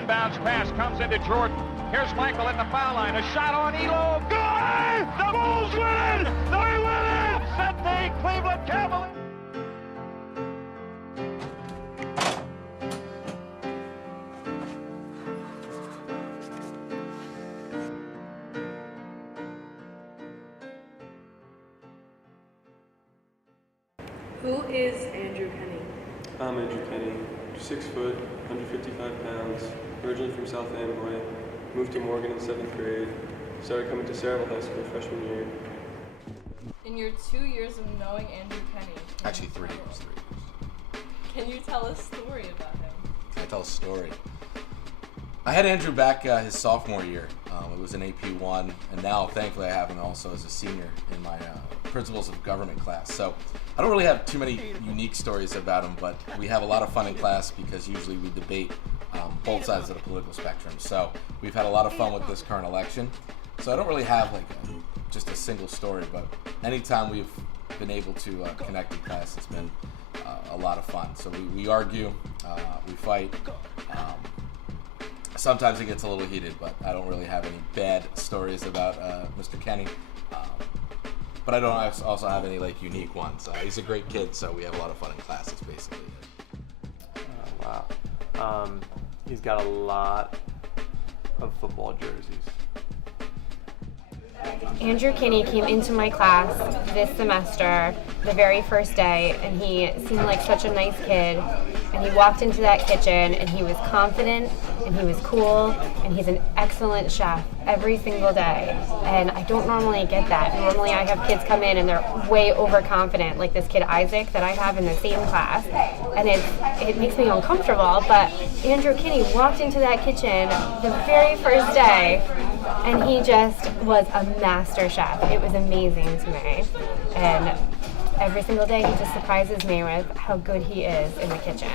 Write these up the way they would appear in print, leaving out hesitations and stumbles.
inbounds pass comes into Jordan. Here's Michael at the foul line. A shot on Elo. Good! The Bulls win! They win it! Set the Cleveland Cavaliers. Who is Andrew Kenny? I'm Andrew Kenny, 6 foot, 155 pounds, originally from South Amboy, moved to Morgan in 7th grade, started coming to Saraville High School freshman year. In your 2 years of knowing Andrew Kenny, Actually 3 years. can you tell a story about him? Can I tell a story? I had Andrew back his sophomore year. It was an AP1, and now thankfully I have him also as a senior in my Principles of Government class. So I don't really have too many unique stories about him, but we have a lot of fun in class because usually we debate both sides of the political spectrum. So we've had a lot of fun with this current election. So I don't really have just a single story, but anytime we've been able to connect in class, it's been a lot of fun. So we argue, we fight. Sometimes it gets a little heated, but I don't really have any bad stories about Mr. Kenny. But I don't also have any unique ones. He's a great kid, so we have a lot of fun in classes, basically. Wow. He's got a lot of football jerseys. Andrew Kenny came into my class this semester, the very first day, and he seemed like such a nice kid. And he walked into that kitchen, and he was confident, and he was cool, and he's an excellent chef every single day. And I don't normally get that. Normally I have kids come in and they're way overconfident, like this kid Isaac that I have in the same class. And it makes me uncomfortable, but Andrew Kenny walked into that kitchen the very first day, and he just was a master chef. It was amazing to me. And every single day he just surprises me with how good he is in the kitchen.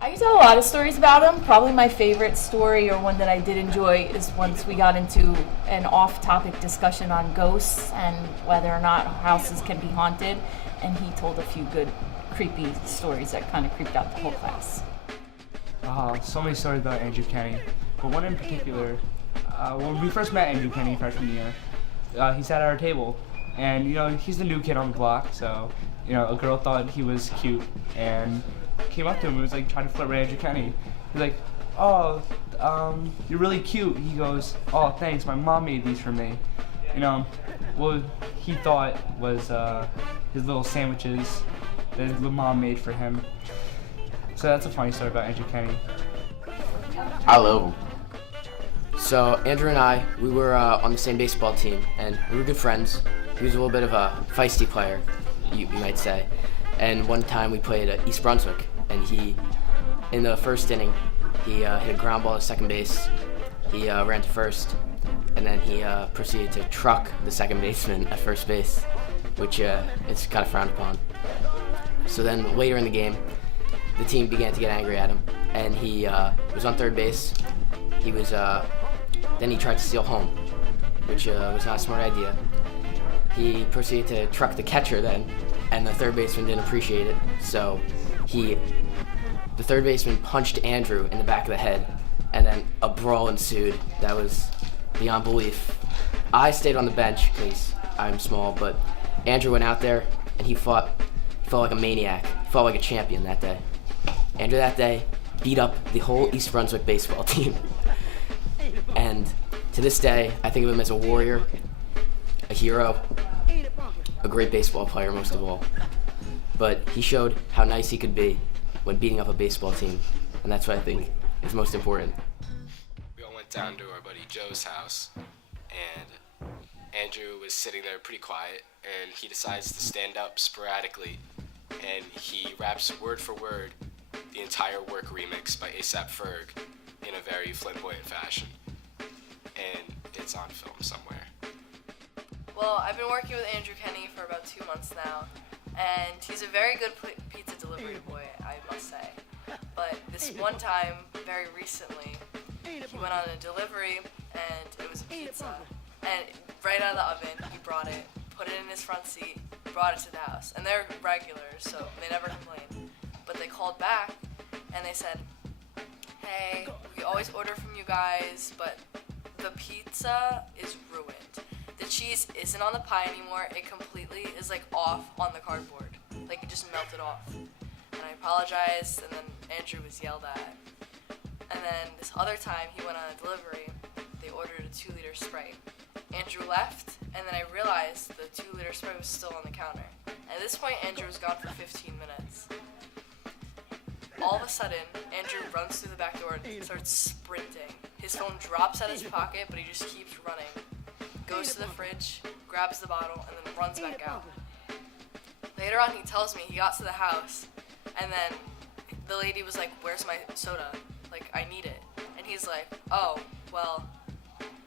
I can tell a lot of stories about him. Probably my favorite story, or one that I did enjoy, is once we got into an off-topic discussion on ghosts and whether or not houses can be haunted, and he told a few good creepy stories that kind of creeped out the whole class. So many stories about Andrew Kenny, but one in particular, when we first met Andrew Kenny freshman year, he sat at our table, and he's the new kid on the block, so a girl thought he was cute and came up to him and was trying to flirt with Andrew Kenny. He's like, "Oh, you're really cute." He goes, "Oh, thanks, my mom made these for me." What he thought was his little sandwiches that his mom made for him. So that's a funny story about Andrew Kenny. I love him. So Andrew and I, we were on the same baseball team, and we were good friends. He was a little bit of a feisty player, you might say. And one time we played at East Brunswick, and he, in the first inning, he hit a ground ball to second base. He ran to first, and then he proceeded to truck the second baseman at first base, which is kind of frowned upon. So then later in the game, the team began to get angry at him, and he was on third base. He was then he tried to steal home, which was not a smart idea. He proceeded to truck the catcher then, and the third baseman didn't appreciate it. So the third baseman punched Andrew in the back of the head, and then a brawl ensued that was beyond belief. I stayed on the bench because I'm small, but Andrew went out there and he fought like a maniac, fought like a champion that day. Andrew that day beat up the whole East Brunswick baseball team. And to this day, I think of him as a warrior, a hero, a great baseball player most of all. But he showed how nice he could be when beating up a baseball team, and that's what I think is most important. We all went down to our buddy Joe's house, and Andrew was sitting there pretty quiet, and he decides to stand up sporadically, and he raps word for word the entire Work remix by A$AP Ferg in a very flamboyant fashion. And it's on film somewhere. Well, I've been working with Andrew Kenny for about 2 months now, and he's a very good pizza delivery boy, I must say. But this one time, very recently, he went on a delivery, and it was a pizza. And right out of the oven, he brought it, put it in his front seat, brought it to the house. And they're regulars, so they never complained. But they called back, and they said, hey, we always order from you guys, but the pizza is ruined. The cheese isn't on the pie anymore. It completely is like off on the cardboard. Like it just melted off. And I apologized, and then Andrew was yelled at. And then this other time he went on a delivery, they ordered a 2-liter Sprite. Andrew left, and then I realized the 2-liter Sprite was still on the counter. At this point, Andrew was gone for 15 minutes. All of a sudden, Andrew runs through the back door and starts sprinting. His phone drops out of his pocket, but he just keeps running. Goes to the fridge, grabs the bottle, and then runs back out. Later on, he tells me he got to the house, and then the lady was like, "Where's my soda? Like, I need it." And he's like, "Oh, well,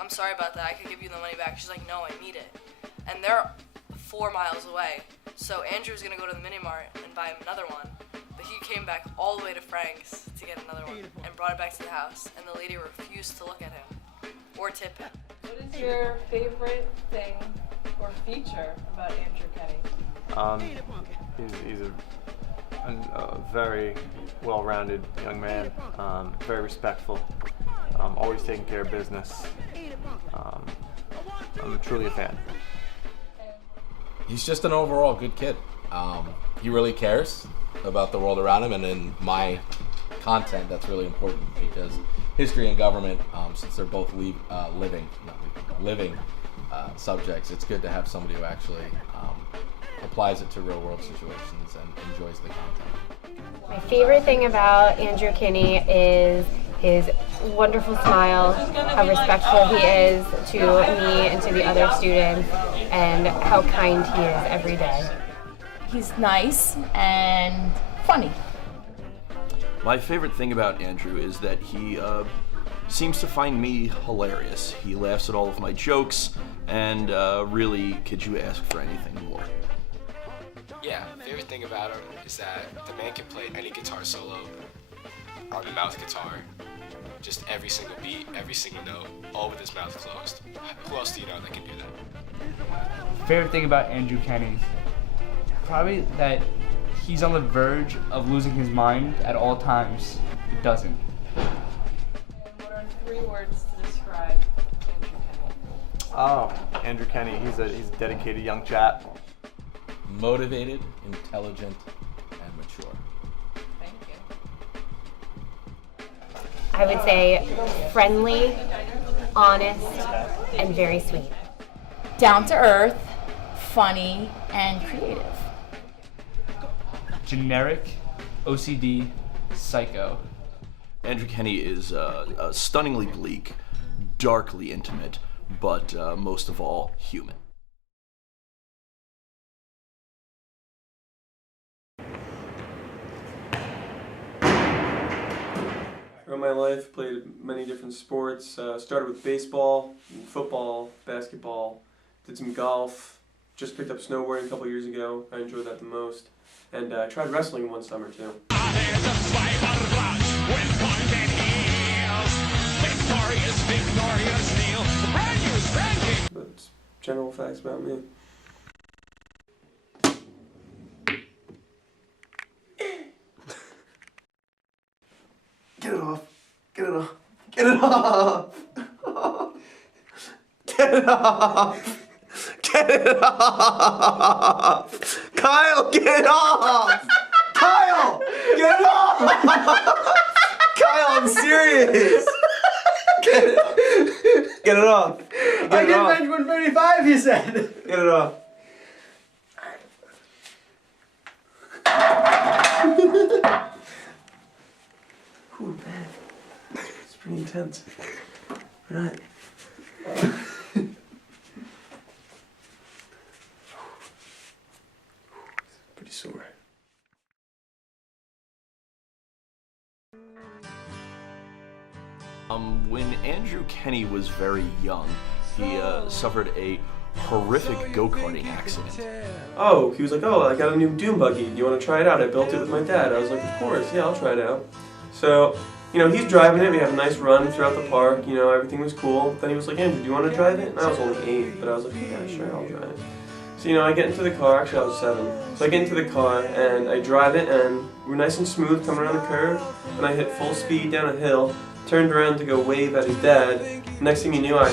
I'm sorry about that. I could give you the money back." She's like, "No, I need it." And they're 4 miles away. So Andrew's gonna go to the mini mart and buy him another one. But he came back all the way to Frank's to get another one and brought it back to the house. And the lady refused to look at him or tip him. What is your favorite thing or feature about Andrew Kenny? He's a very well-rounded young man, very respectful, always taking care of business. I'm truly a fan. He's just an overall good kid. He really cares about the world around him, and in my content, that's really important because history and government, since they're both living subjects, it's good to have somebody who actually applies it to real-world situations and enjoys the content. My favorite thing about Andrew Kinney is his wonderful smile, how respectful he is to me and to the other students, and how kind he is every day. He's nice and funny. My favorite thing about Andrew is that he seems to find me hilarious. He laughs at all of my jokes, and really, could you ask for anything more? Yeah, favorite thing about him is that the man can play any guitar solo on the mouth guitar. Just every single beat, every single note, all with his mouth closed. Who else do you know that can do that? Favorite thing about Andrew Kenny? Probably that he's on the verge of losing his mind at all times. He doesn't. What are 3 words to describe Andrew Kenny? Oh, Andrew Kenny, he's a dedicated young chap. Motivated, intelligent, and mature. Thank you. I would say friendly, honest, and very sweet. Down to earth, funny, and creative. Generic, OCD, psycho. Andrew Kenny is stunningly bleak, darkly intimate, but most of all, human. Throughout my life, played many different sports. Started with baseball, football, basketball, did some golf, just picked up snowboarding a couple years ago. I enjoyed that the most. And I tried wrestling one summer too. But general facts about me. Get it off. Get it off. Get it off. Get it off. Get it off. Kyle, get it off. Kyle, get it off. Kyle, I'm serious. Get it off. I get bench 135, you said. Get it off. Ooh, man. It's pretty intense. Right. Pretty sore. When Andrew Kenny was very young, he suffered a horrific go-karting accident. Oh, he was like, oh, I got a new Doom buggy. Do you want to try it out? I built it with my dad. I was like, of course, yeah, I'll try it out. So, you know, he's driving it. We had a nice run throughout the park. You know, everything was cool. Then he was like, Andrew, do you want to drive it? And I was only 8, but I was like, yeah, sure, I'll drive it. So, I get into the car, actually I was 7. So I get into the car and I drive it and we're nice and smooth coming around the curve and I hit full speed down a hill, turned around to go wave at his dad. Next thing you knew, I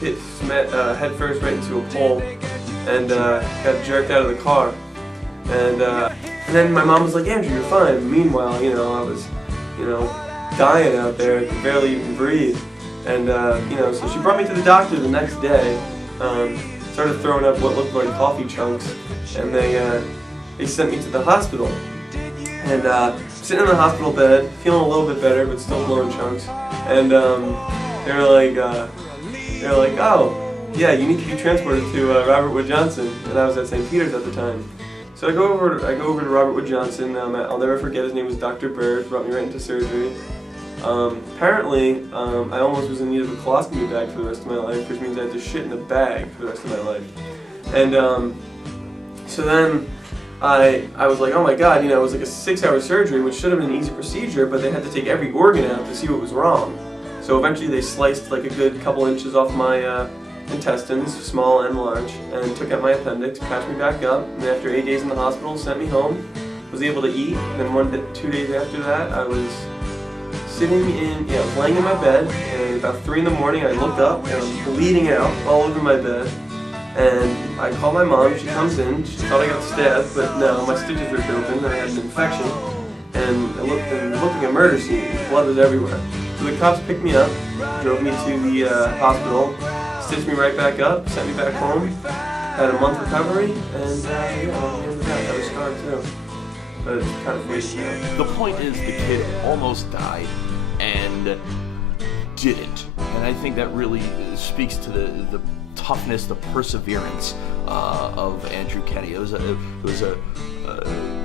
hit head first right into a pole and got jerked out of the car. And then my mom was like, Andrew, you're fine. Meanwhile, I was, dying out there. I could barely even breathe. And, so she brought me to the doctor the next day. Started throwing up what looked like coffee chunks, and they sent me to the hospital. And sitting in the hospital bed, feeling a little bit better, but still blowing chunks. And they were like, oh, yeah, you need to be transported to Robert Wood Johnson. And I was at St. Peter's at the time. So I go over to Robert Wood Johnson. I'll never forget, his name was Dr. Bird. Brought me right into surgery. Apparently, I almost was in need of a colostomy bag for the rest of my life, which means I had to shit in a bag for the rest of my life. And so then I was like, oh my god, it was like a 6-hour surgery, which should have been an easy procedure, but they had to take every organ out to see what was wrong. So eventually they sliced like a good couple inches off my intestines, small and large, and took out my appendix, patched me back up, and after 8 days in the hospital, sent me home, was able to eat, and then 2 days after that, I was laying in my bed, and about 3 in the morning I looked up, and I'm bleeding out all over my bed, and I call my mom, she comes in, she thought I got stabbed, but no, my stitches ripped open, and I had an infection, and it looked like a murder scene, blood was everywhere. So the cops picked me up, drove me to the hospital, stitched me right back up, sent me back home, had a month recovery, and I was scarred too. But it's kind of crazy now. The point is, the kid almost died and didn't. And I think that really speaks to the toughness, the perseverance of Andrew Kenney. It was a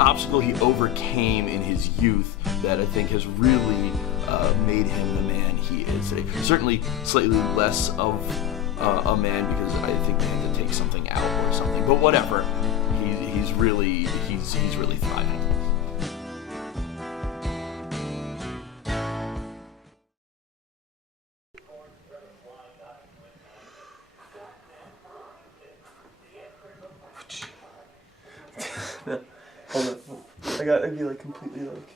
obstacle he overcame in his youth that I think has really made him the man he is today. Certainly slightly less of a man because I think they had to take something out or something. But whatever, he's really thriving. No, hold on. I gotta be like completely like.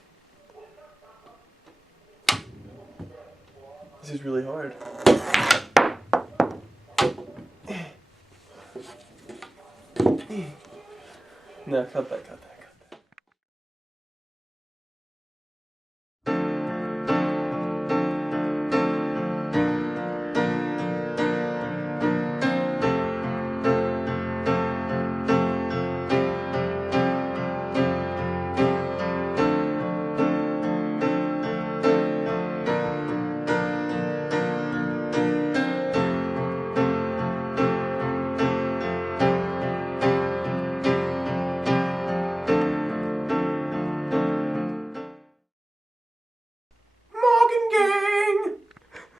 This is really hard. No, cut that.